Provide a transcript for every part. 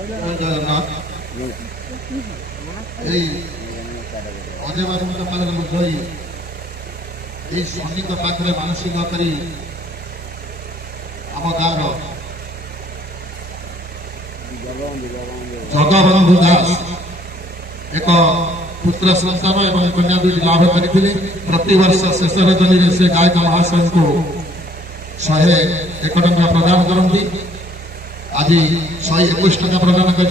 अजय बाबू पाखे शनि पाखे मानसिक कर आम गाँव जगबंधु दास एक पुत्र संतान एवं कन्या दुईटी लाभ करते प्रति वर्ष शेष रजनी से गायक महाशय को 101 टंका प्रदान करती आज 121 टंका प्रदान कर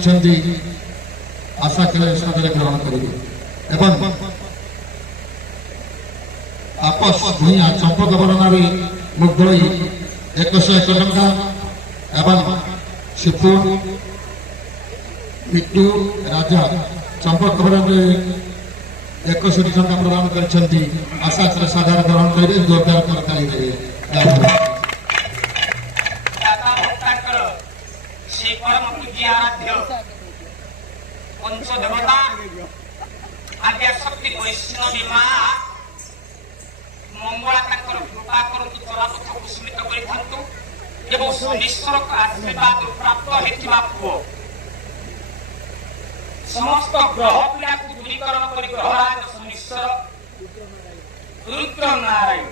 आशा कले सदरे ग्रहण करेंगे एवं तापस भूया चंपक बरनारी मुग्धई 101 टंका एवं शिपुन मिट्टू राजा चंपक बरनारी 61 टंका प्रदान कर आशा कले सदरे ग्रहण करेंगे जोरदार करताली देवे पंचदेवता आद्या शक्ति वैष्णवी माँ मंगला कृपा करतु चलापथ कुस्मित कर शनिश्वर आशीर्वाद प्राप्त होता पुओ समस्त ग्रह पीड़ा को दूरीकरण कर ग्रहराज शनिश्वर रुद्र नारायण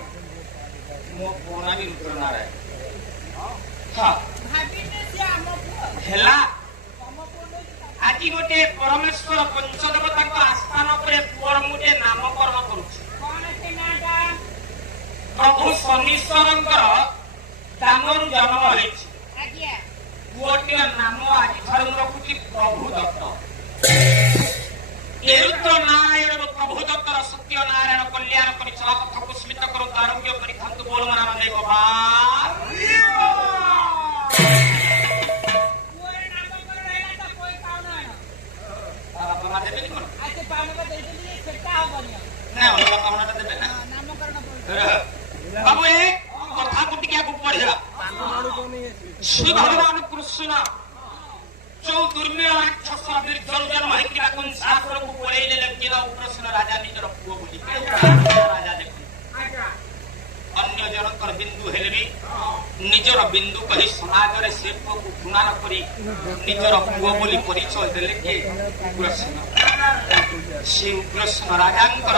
मो पुना भी रुद्र नारायण हाँ आज गोटे परमेश्वर पंचदेवता आस्थान पर पुअर मुझे नामकरण करुच्ची प्रभु शनीश्वर दामर जन्म पुअटी नाम आज रखुची प्रभु दत्त रुद्र नारायण प्रभु दत्तर सत्य नारायण कल्याण कर चलापथ पुष्पित करो आरोग्य कर बोल नाम देव बाबू कथा को पढ़ा श्री भगवान कृष्ण जो दुर्मिल राक्षस जन्म शास्त्र को पढ़े लगे कृष्ण राजा निजर पुओ बोली राजा देख अन्य जनकर बिंदु हेले भी निजर बिंदु कही समाज रे से को घृणा न करी निजर पुओ बोली परिचय देले के कृष्ण श्री कृष्ण राजांकर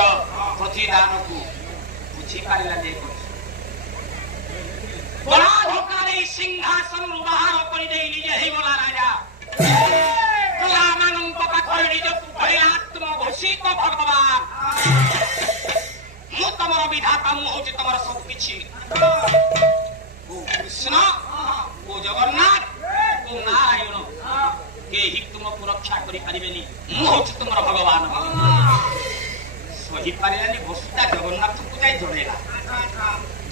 प्रतिदान को बुझी पारिला जे बड़ा धोकारे सिंहासन बाहर कर दे निजे हे बोला राजा गुलामानंद पाखर निज भय आत्म घोषित भगवान मु तमर विधाता मु होची तमर सब किछि ओ कृष्ण ओ जगन्नाथ ओ नारायण केही तुमको रक्षा करि परिबेनी मु होची तमर भगवान सही पारिलानी वसुता जगन्नाथ को जाय जणेला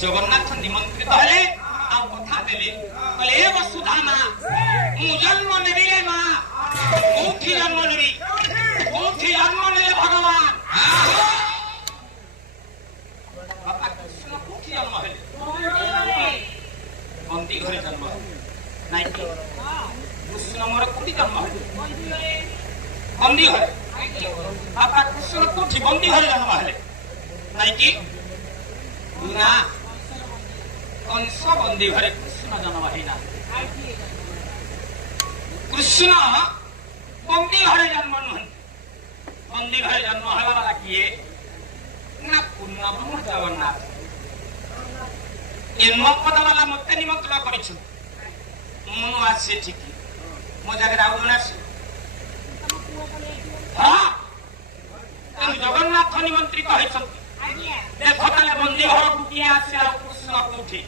जगन्नाथ निमंत्रित हेले आ कथा देले कहले ए वसुधा मां मु जन्म नेबी रे मां कोठी जन्म नेबी कोठी जन्म नेले भगवान बाबा कृष्ण कोठी जन्म हेले बंदी घरे जन्म नाइ कि कृष्ण मोर कोठी जन्म हेले बंदी घरे बाबा कृष्ण कोठी बंदी घरे जन्म हेले नाइ कि ना कंस बंदी घरे कृष्ण जन्म हैना कृष्ण बंदी घरे जन्म नुहं बंदी घरे जन्म हला वाला किए ना पूर्ण ब्रह्म जगन्नाथ ये पद वाला मत निमंत्रण करिछु मनु आसे ठीक मो जगह आउन आसे हां जगन्नाथ निमंत्रित होइछन देखो ताले बंदी घर को किए आसे आ कृष्ण कोठी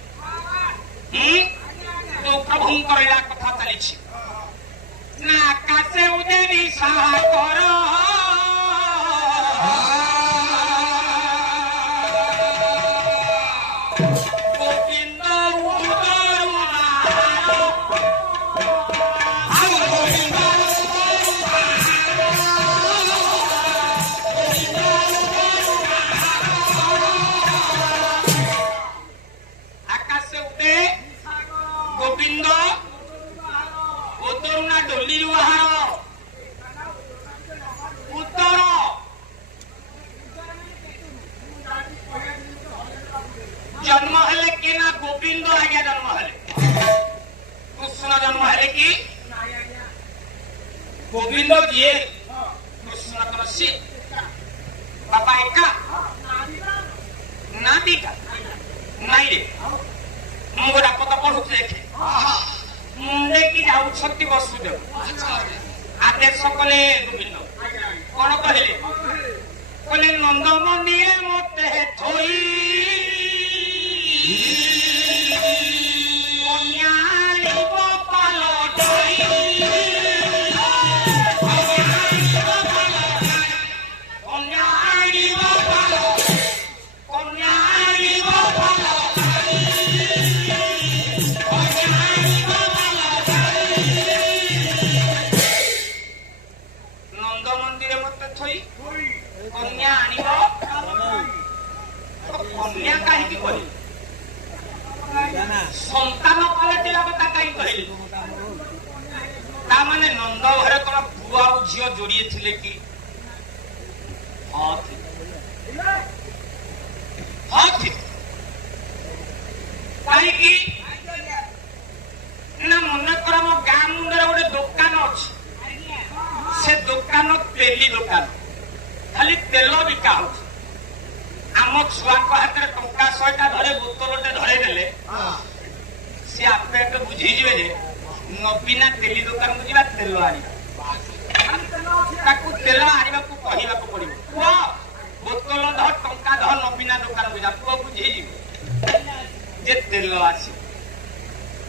तो प्रभु करेला कथा चली ना कासे उदेवी सहाय करो गोविंद आकाश उदे गोविंद उतरुना डोली रुहार उत्तर जन्म हेले कि ना गोविंद आज्ञा जन्म हेले कृष्ण जन्म हेले कि गोविंद दिए कृष्ण कर सी बापा एका ना दीटा नहीं रे मु गोटा पद पढ़ु देखे मुंडे की जाऊ छत्ती वसुदेव आदेश कले गोविंद कौन कहले कहले नंदमणिए मते थोई संतान पलटिला कथा कहीं कहली तामाने नंद घरे कोन बुआ और झियो जोड़िए थिले कि हाथ हाथ काहे कि ना मन कर मो गां मुंडर गोटे दुकान अछि से दुकान तेली दुकान खाली तेल बिका हो आम छुआ हाथ में टंका 100टा धरे बोतलटे धरे देले सी आपे बुझीजे नबीना तेली दुकान को जा तेल आनी तेल आने को पड़ो बोतल धर टंका धर नबीना दुकान को जा पुआ बुझीजी जे तेल आसी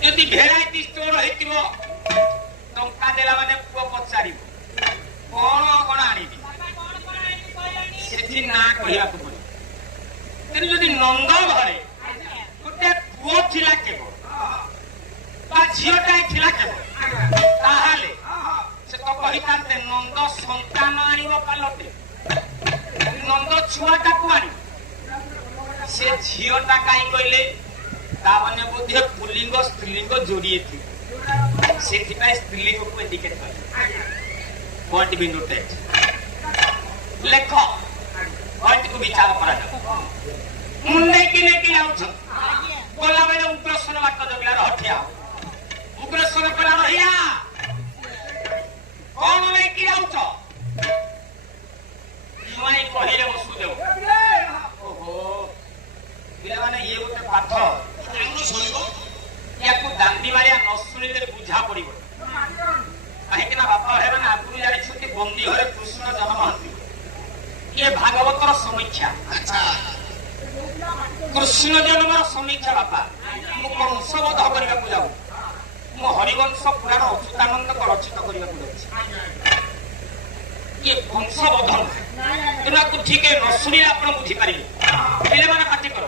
यदि भेराइटी स्टोर हो टंका देला माने पुआ पचारि कौन कौन आनी से ना कहवा पड़ो तेरे जदि नंद घरे गोटे पुओ थिला केवल झीटा थिला केवल ताहाले से तो कहितांते नंद संतान आनिब पालटे नंद छुआटा को आनी से झीटा कहीं कहले ता माने बोधे पुलिंग स्त्रीलिंग जोड़िए थी से स्त्रीलिंग को इंडिकेट करे पॉइंट बी नोटेड लेख पॉइंट को विचार करा जाए मुंडे की लेके जाऊछ बोला बेले उग्रसेन बात जगला रहठिया उग्रसेन कला रहिया कौन लेके जाऊछ जुआई कहिले वसुदेव ओहो बिला माने ये गोटे पाठ आंगु सुनिबो याकू दांडी मारिया न सुनिले बुझा पड़िबो काहे कि ना बापा हे माने आगु जानि छुटी बंदी घरे कृष्ण जन्म हंती ये भागवतर समीक्षा अच्छा कृष्ण जन्म समीक्षा बापा मु कंसबोध करने को जाऊ मु हरिवंश पुराण अच्युतानंद को रचित करने को जाऊँ ये वंशबोधन तेना को ठीक है न सुनी आप बुझी पारे पिले माने पार्टी करो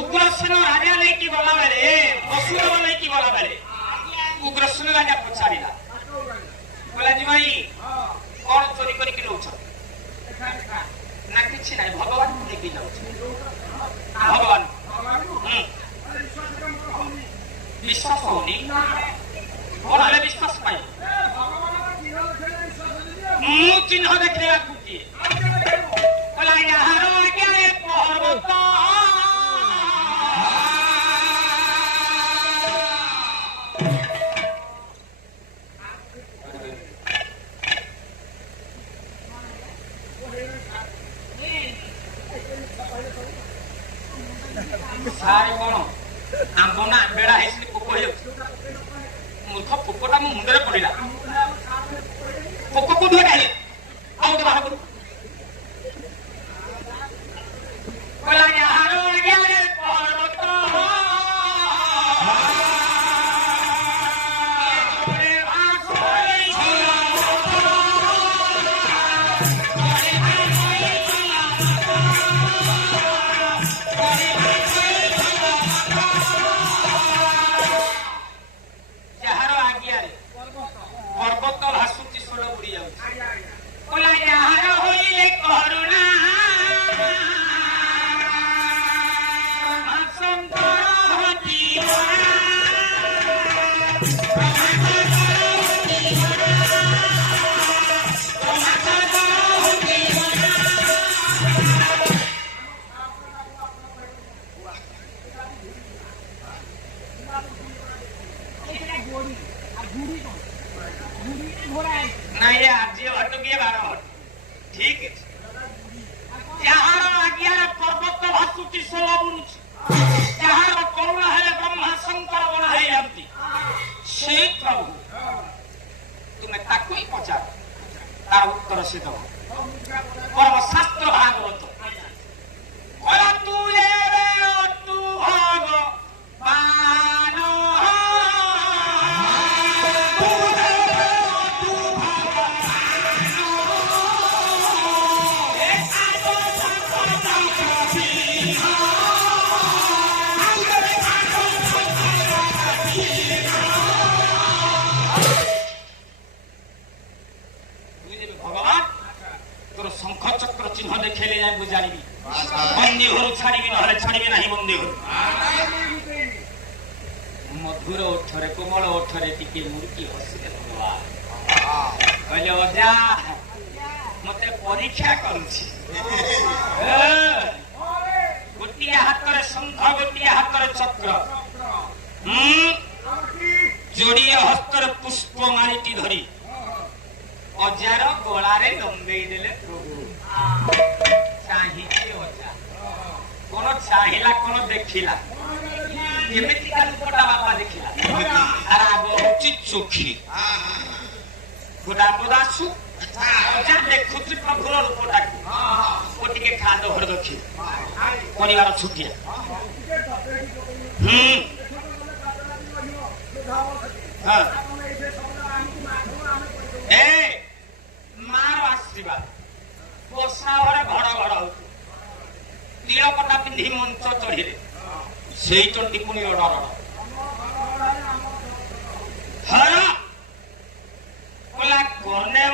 उग्रसेन राजा लेकी गला बेले वसुदेव लेकी गला बेले उग्रसेन राजा पचारिला बोला जी भाई कौन चोरी करके नौछ ना किसी ना भगवान को लेके जाऊ भगवान विश्वास होनी कौन हले विश्वास पाए मु चिन्ह देखले आकुती बोला यार आगे रे पर्वत सारे कौन आंबना बेड़ा है पोक हो मूर्ख पोकटा मो मुंडे पड़ा पोक को ढाई आउ बाहर करू बोला यार आगे रे पर्वत ନାଇଁ ଆଜି ହଟ କିଏ ବାର ହଟ ଠିକ ଅଛି ଯାହାର ଆଜ୍ଞାରେ ପର୍ବତ ଭାସୁଛି ସୋଲ ବୁଣୁଛି ଯାହାର କରୁଣା ହେଲେ ବ୍ରହ୍ମା ଶଙ୍କର ବଣ ହେଇଯାନ୍ତି ସେଇ ପ୍ରଭୁ ତୁମେ ତାକୁ ହିଁ ପଚାର ତାର ଉତ୍ତର ସେ ଦବ ପରମ ଶାସ୍ତ୍ର ଭାଗବତ ତୁ ତୁ ଭଗ শঙ্খ চক্র চিহ্ন দেখেলে যাই জানিবি বন্দী ঘর ছাড়িবি নহলে ছাড়িবি না বন্দী ঘর মধুর ওঠরে কোমল ওঠরে টিকে মুরকি হসিলে কইলে অজা মতে পরীক্ষা করুছি গোটিয়ে হাতরে শঙ্খ গোটিয়ে হাতরে চক্র যোড়িয়ে হস্তরে পুষ্প মালিটি ধরি অজার গলারে লম্বেই দেলে প্রভু চাহিছে অজা কোন চাহিলা কোন দেখিলা এমিতিকা রূপটা বাপা দেখিলা আর আগ হচ্ছে চোখি গোটা পদাসু অজা দেখুছি প্রভুর রূপটাকে ও টিকে খাদ ঘর দেখি পরিবার ছুটিয়া হ্যাঁ ମାର ଆଶୀର୍ବାଦ ବର୍ଷା ଘରେ ଘଡ ଘଡ ହଉଛି ତିଳ କଟା ପିନ୍ଧି ମଞ୍ଚ ଚଢିଲେ ସେଇ ଚଣ୍ଡୀ ପୁଣି ରଡ ରଡ ହର କହିଲା କନେ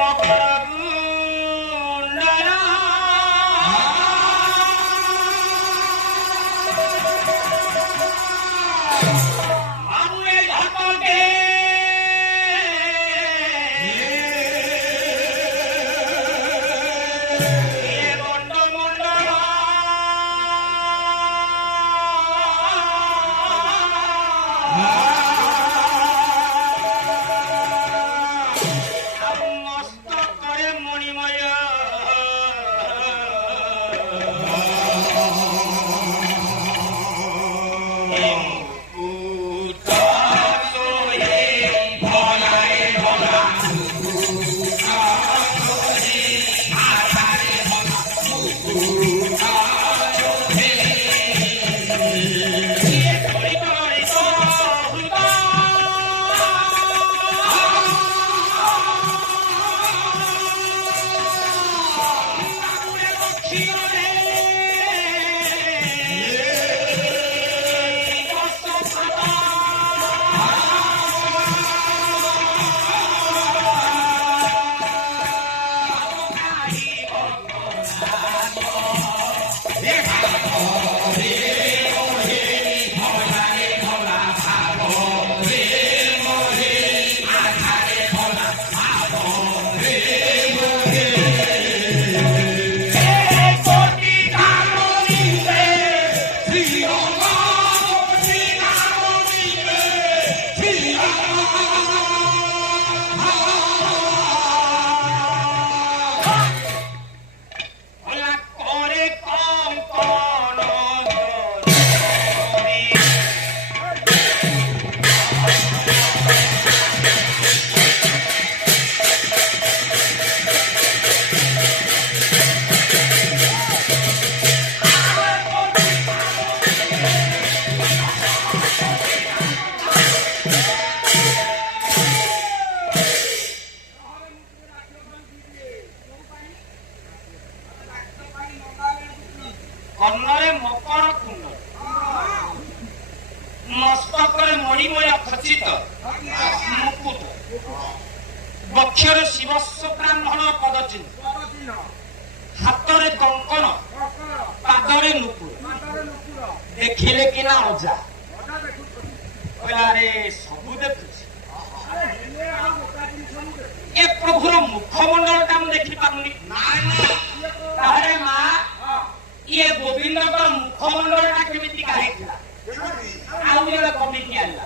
କର୍ଣ୍ଣରେ ମକର କୁଣ୍ଡ ମସ୍ତକରେ ମଣିମୟ ଖଚିତ ମୁକୁଟ ବକ୍ଷରେ ଶିବସ୍ୱ ବ୍ରାହ୍ମଣ ପଦଚିହ୍ନ ହାତରେ କଙ୍କଣ ପାଦରେ ନୁପୁର ଦେଖିଲେ କିନା ଅଜା କହିଲା ରେ ସବୁ ଦେଖୁଛି ଏ ପ୍ରଭୁର ମୁଖମଣ୍ଡଳଟା ମୁଁ ଦେଖିପାରୁନି ତାହେଲେ ମା ଇଏ ଗୋବିନ୍ଦଙ୍କର ମୁଖମଣ୍ଡଳଟା କେମିତିକା ହେଇଥିଲା ଆଉ ଜଣେ କମିଟି ଆଣିଲା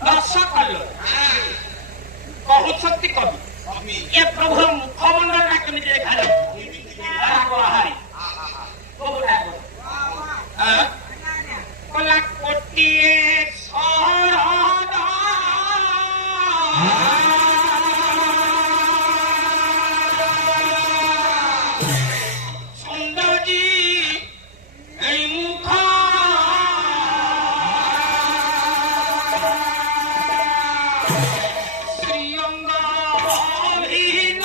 ଦଶ କଲ କହ ସତ୍ୟ କବି ଏ ପ୍ରଭୁର ମୁଖମଣ୍ଡଳଟା କେମିତି ଦେଖାଯାଉଛି କଲା କୋଟିଏ ସହର ସୁନ୍ଦରୀ ଏଇ ମୁଖ ଶ୍ରୀଅଙ୍ଗ ଅଭିନୟ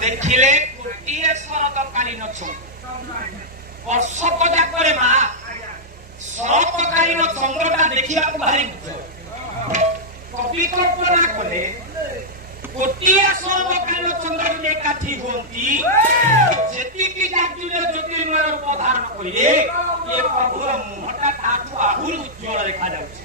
ଦେଖିଲେ ଗୋଟିଏ ଶରତକାଳୀନ ବର୍ଷକ ଯାକରେ ମା ଶରତକାଳୀନ ଚନ୍ଦ୍ରଟା ଦେଖିବାକୁ ଭାରି କବି କଳ୍ପନା କଲେ ଗୋଟିଏ ଶରତକାଳୀନ ଚନ୍ଦ୍ର ଏକାଠି ହୁଅନ୍ତି ଯେତିକି ଜାତିର ଜ୍ୟୋତିର୍ମୟ ରୂପ ଧାରଣ କରିଲେ ଏ ପ୍ରଭୁର ମୁହଁଟା ତାଠୁ ଆହୁରି ଉଜ୍ଜ୍ୱଳ ଦେଖାଯାଉଛି।